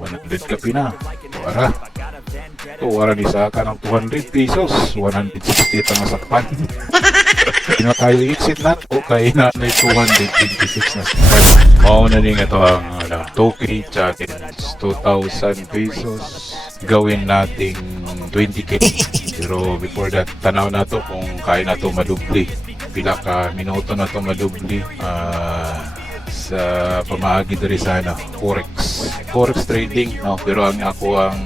100 ka pina. Tuwara ni Saka ng 200 pesos. 160 ang masakpan. Hindi na tayo exit na. Okay na may 226 na sakpan. Mauna din ito ang 2K challenge. 2,000 pesos. Gawin nating 20K. Pero before that, tanaw na to kung kaya na to madubli. Pila ka minuto na to madubli. Sa pamaagi dari sana Forex trading, no? Pero ako ang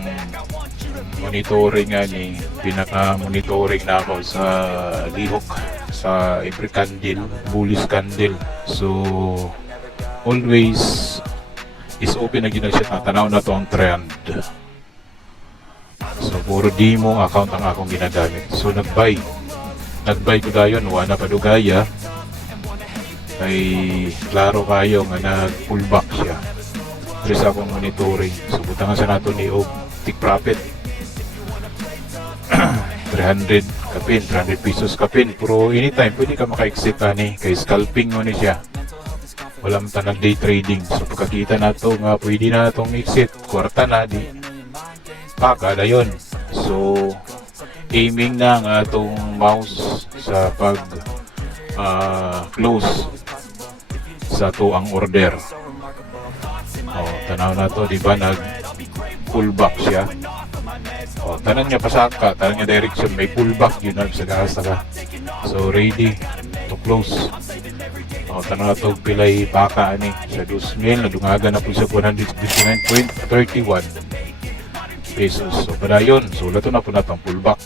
monitoring nga ni pinaka-monitoring na ako sa lihok sa every candle, bullish candle. So always is open na gina siya, tanaw na to ang trend. So puro demo account ang akong ginagamit. So nag-buy ko dayon, wala pa dugaya. Ay klaro kayo nga nag-pullback siya. Pero sa akong monitoring, so butangan sa nato ni og take profit 300 kapin, 300 pesos kapin. Pero anytime pwede ka maka-exit ani kay scalping mo ni siya. Walang tanag day trading. So pagkakita nato nga pwede na itong exit, kwarta na di paka dayon. So aiming na nga itong mouse sa pag close sa to ang order. Tanaw na to, di ba nag pullback siya. Tanan niya pasaka, tanan niya direction, may pullback yun na sa gasa ka. So ready to close. Tanaw na to, pilay baka ani sa 2,000, nadungagan na po sa 159.31 pesos. So padayon, sulat na po natang pullback.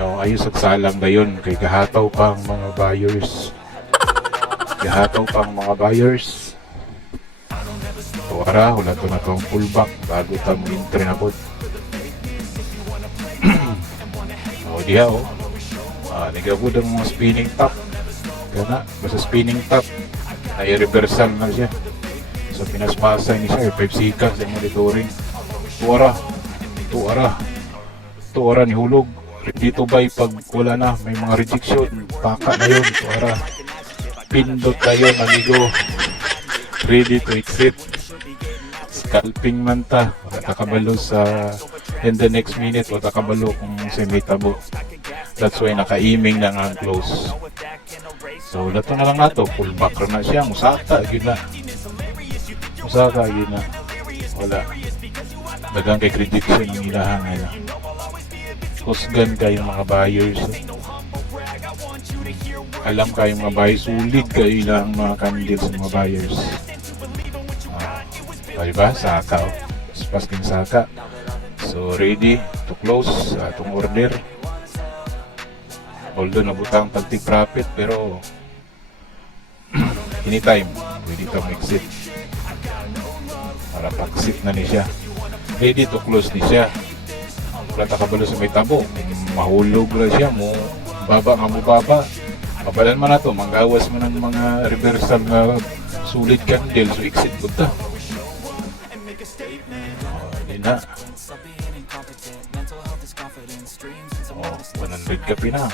Ayos sagsalang gayon kay gahataw pang mga buyers. Tuwara, wala to na itong pullback bago tamo entry na po. Diha nagabud ang mga spinning top. Kana, basta spinning top ay reversal na siya. So pinasmasay ni siya, 5 seconds ang monitoring. Tuwara ni hulog. Dito ba pag wala na, may mga rejection, paka na yun, para pindot na yun, amigo. Ready to exit. Scalping man ta, matakabalo sa in the next minute, matakabalo kung simitabo. That's why naka-aiming na nga ang close. So lato na lang nato, pullback na siya, musaka, yun na. Wala. Dagang kay rejection yung ilahang na. Kusgan kayong mga buyers. Alam kayong mga buyers, sulit kayo ilang mga candles ng mga buyers. Diba? Saka. Pasking saka. So ready to close itong order. Although nabutang tag-take profit, pero anytime pwede ka exit. Para pag-exit na niya. Ready to close ni siya. Plata kabalo sa may tabo, mahulog na siya mo, baba. Kabalan man na to, manggawas man ng mga reversal na sulit candle, so exit po ta. Hindi na. 100 ka pina.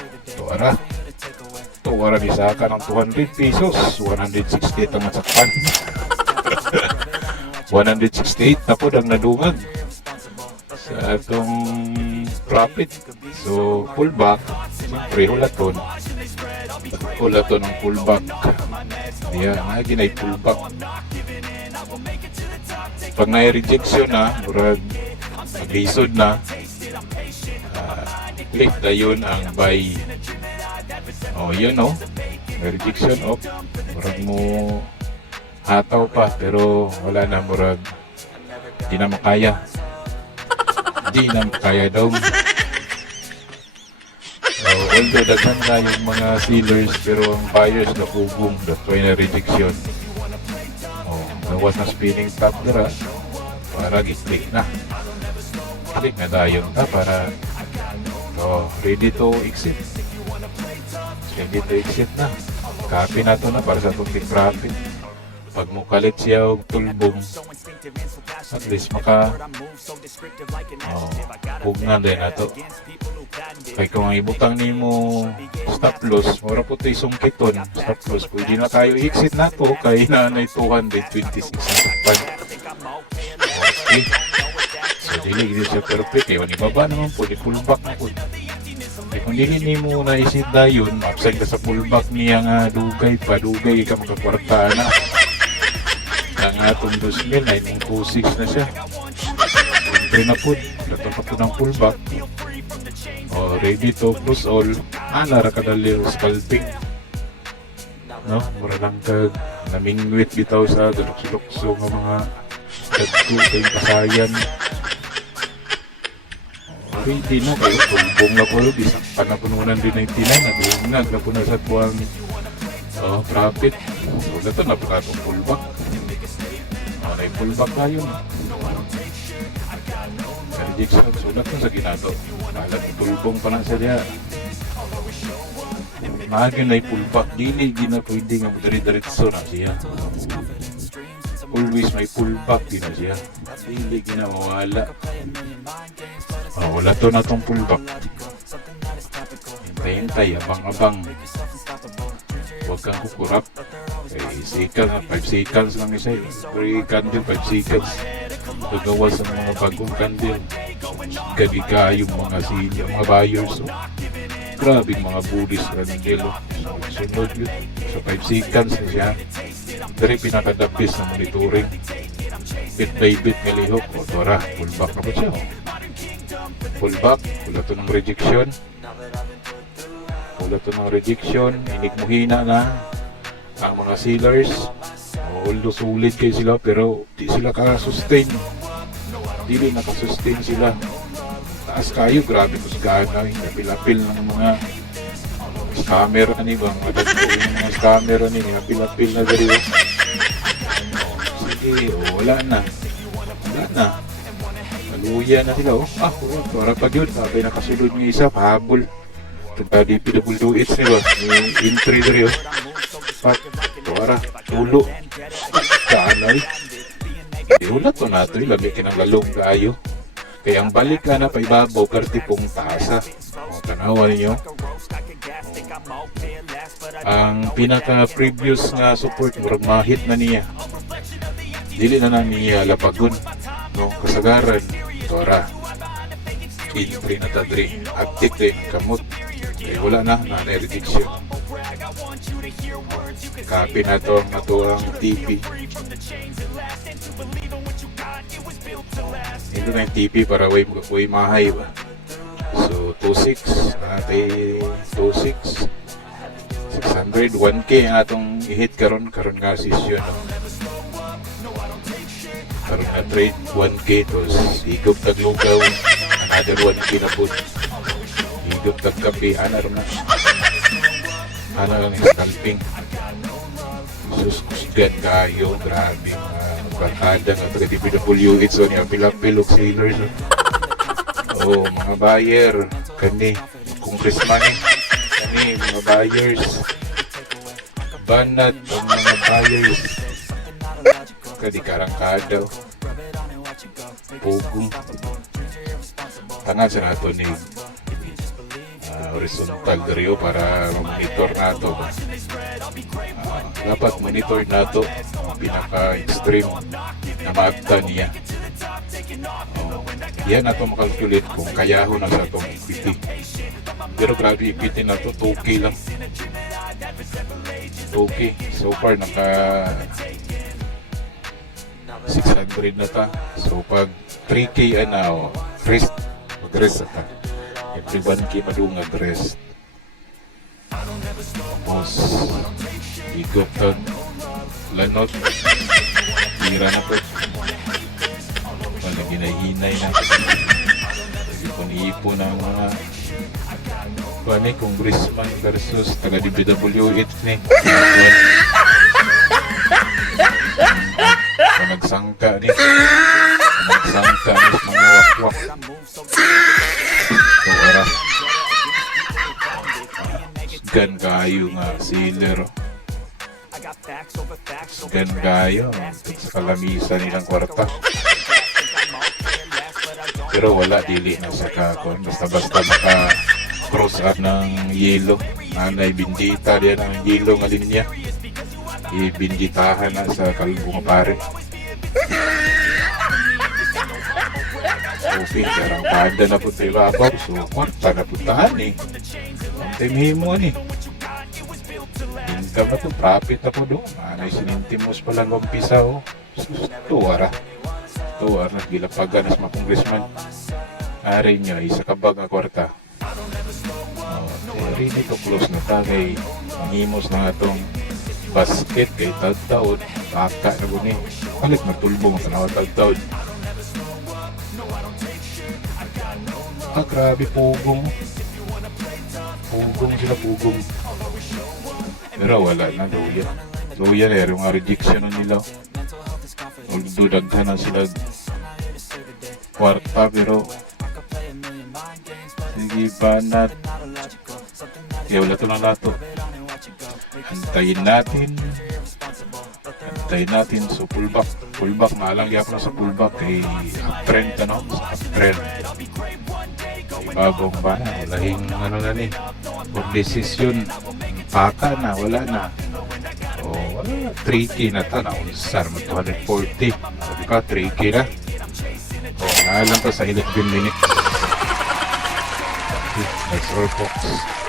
Tuwara ni Saka ng 200 pesos, 168 ang masakpan. 168 na po ang nadungag sa itong profit. So pullback, siyempre hulaton ang pullback. Nga ginay pullback. Pag na-rejection na, murag mag-isod na, click na yun ang buy. Yun may rejection murag mo hataw pa, pero wala na, murag di na makaya daw. Although daghan na yung mga sellers, pero ang buyers na kubong, that's why na rejection. Nawas na spinning top dira para i-click na dayon ta para ready to exit na. Copy na to na para sa itong take profit. Pag mo kalit siya og tulbong, at least hugnan din na to. Kaya kung ibutang ni mo stop loss, mura po ito isungkiton stop loss, pwede na tayo exit na to kay na 226 na lagi. So dili gid siya perfect kay wani baba naman po di pullback na po. Kaya kung dili nimo na isid dayon, upside ka sa pullback niya nga dugay ka makakwarta na. Ang atong 2000 926 na siya. Entry na po, dato pa po ng pullback. O ready to close all. Nara kadali scalping. No, mura lang kag namingwit bitaw sa galukso nga mga dagko kay kasayan. Pwede na kayo, tumbong na po, isang panapununan din 99, nagungag na po na sa tuwang profit. So, ito na po katong pullback. May pullback tayo. Rejection, sulat na sa ginato. Malat, tulbong pa na sa diya. Maagin na pullback, dili gina pwede nga dari-diretso na siya. Always may pullback din na siya. Dili gina mawala. Wala to na tong pullback. Hintay-hintay, abang-abang. Huwag kang kukurap. Seconds, 5 seconds lang isa. Free candle, 5 seconds. Gagawa sa mga bagong candle. Gagiga yung mga mga buyers. Grabe mga bullies candle. Sunod yun. Sa 5 seconds na siya. Dari pinakadapis na monitoring. Bit by bit kalihok. O tora, pullback na po siya. Pullback, wala to ng rejection. Wala to ng rejection. Inig-muhina na ang mga sellers. Although solid kayo sila pero di sila ka-sustain. Dili nakasustain sila. Taas kayo, grabe kusgana. Napil-apil ng mga scammer ani bang mga scammer ani napil-apil na dari. Sige, wala na. Luya na sila, para pag yun, sabi nakasulod ng isa, pahabol. Tadi PWH niya ba? Entry na rin, para, tulo. Kaanay. Iulat ko na ito, labi kinanglalong kayo. Kaya ang balik ka na, paibabaw, kartipong taasa. Tanawa ninyo. Ang pinaka-previous nga support, murag mahit na niya. Dili na niya lapagun. No, kasagaran, tora. Entry na tadri. Active din, kamot. Wala na rejection. Copy na to ang TP. Ito na yung TP para way mahay ba. So, 26. Ate 26. 600. 1K ang atong i-hit karon nga session. Karon na trade 1K tos higop taglugaw another 1K na po higop tagkapi ana lang yung scalping suskusgan kayo grabe mga barkada nga taga DPWH so niya pilapil og sailors mga buyer kani congressman kani mga buyers banat ang mga buyers kadi karangkada pugong tanan sa nato ni horizontal deriyo para monitor nato dapat monitor nato ang pinaka-extreme na maagta niya yan nato makalculate kung kayaho na sa itong equity pero grabe equity na to 2K lang 2K so far naka 600 na ta. So pag 3K rest, mag-rest ta. Every 1K madungag rest. Tapos higop tag lanot. Tira na po. Wala ginahinay na. Ipon-ipon ng mga congressman versus taga DPWH ni. Nagsangka ni sa mga wakwak so oras gan kayo nga sealer gan kayo sa kalamisan nilang kwarta pero wala dili na sa kakon basta maka cross up ng yelo nanay bindita diyan ang yelo nga linya ibinditahan na sa kalbong pare okay, karang pada na po tayo babaw, so kwarta na puntahan eh. Ang timihimo ni. Income na po, profit na po doon. Anay sinintimos pa lang umpisa oh. Tuwara. Tuwara, gilapagan na sa mga congressman. Ari nyo, isa kabag nga kwarta. Ready to close na ta kay himos na atong basket kay tagtaod baka na guni palit magtulbong sa nawa tagtaod. Grabe pugong sila pero wala na luya na yung rejection na nila although daghan na sila kwarta pero sige pa na kaya wala ito lang lato. Antayin natin. So pullback na lang yapon sa pullback kay uptrend uptrend. Bagong ba na walahing ano na ni. For decision paka na wala na. O wala 3K na ta na unsar mo 240. Sabi ka 3K na. O nga lang to sa 11 minutes. Nice roll folks.